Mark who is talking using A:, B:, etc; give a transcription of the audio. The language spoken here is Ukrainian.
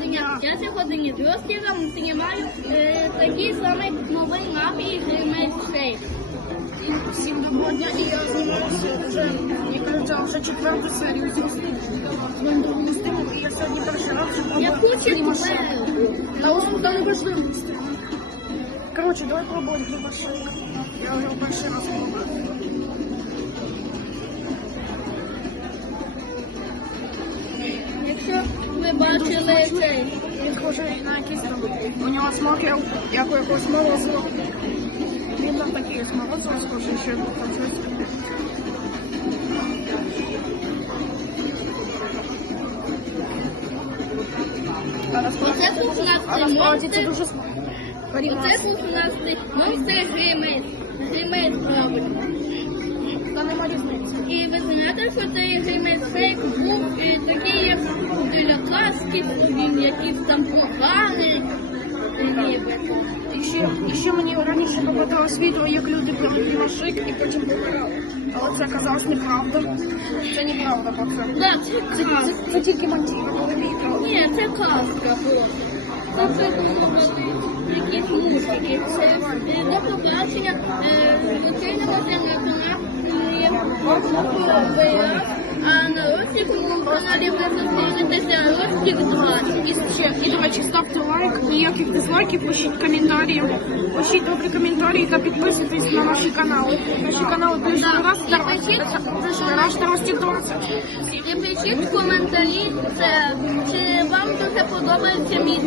A: я сьогодні з Ростіром знімаю е, такий самий новий напій Гримейшейк.
B: Всім доброго дня, і я знімаюся вже, мені кажеться, вже четверту серію з моїм другим стимом, і я сьогодні перший раз вже
A: Я
B: пробую
A: хочу
B: машину.
A: тебе.
B: На ось та неважливо. Коротше, давай пробуємо цю машину. Я його перший раз пробую.
A: Ви бачили цей,
B: Він схожий на якийсь там. У нього смак як, у якогось морозива. Він на такий з морозива схожий, що там щось.
A: Оце тут у нас
B: а
A: цей
B: насправді це
A: монстр,
B: дуже
A: оце тут у нас цей монстр Гримейт. Гримейт правильно.
B: Та нема різниці.
A: І ви знаєте, що цей геймейшейк був е,
B: ще, мені раніше попадалось відео, як люди пили машик і потім помирали. Але це оказалось неправда. Це неправда, пацан.
A: Да, це
B: Це, це, це тільки монтировали відео.
A: Ні, це казка була. Це придумали якісь мультики. Це е, до побачення. Е, Зустрінемося на каналі а на ростикому каналі ви зустрінетеся Ростик 2.
B: І ще, і до ставте лайк, ніяких дизлайків, пишіть коментарі, пишіть добрі коментарі та підписуйтесь на наші канали. Наші канали пишут
A: Да,
B: раз
A: і
B: та наш Рості 20.
A: І пишіть коментарі, це, чи вам дуже подобається мій.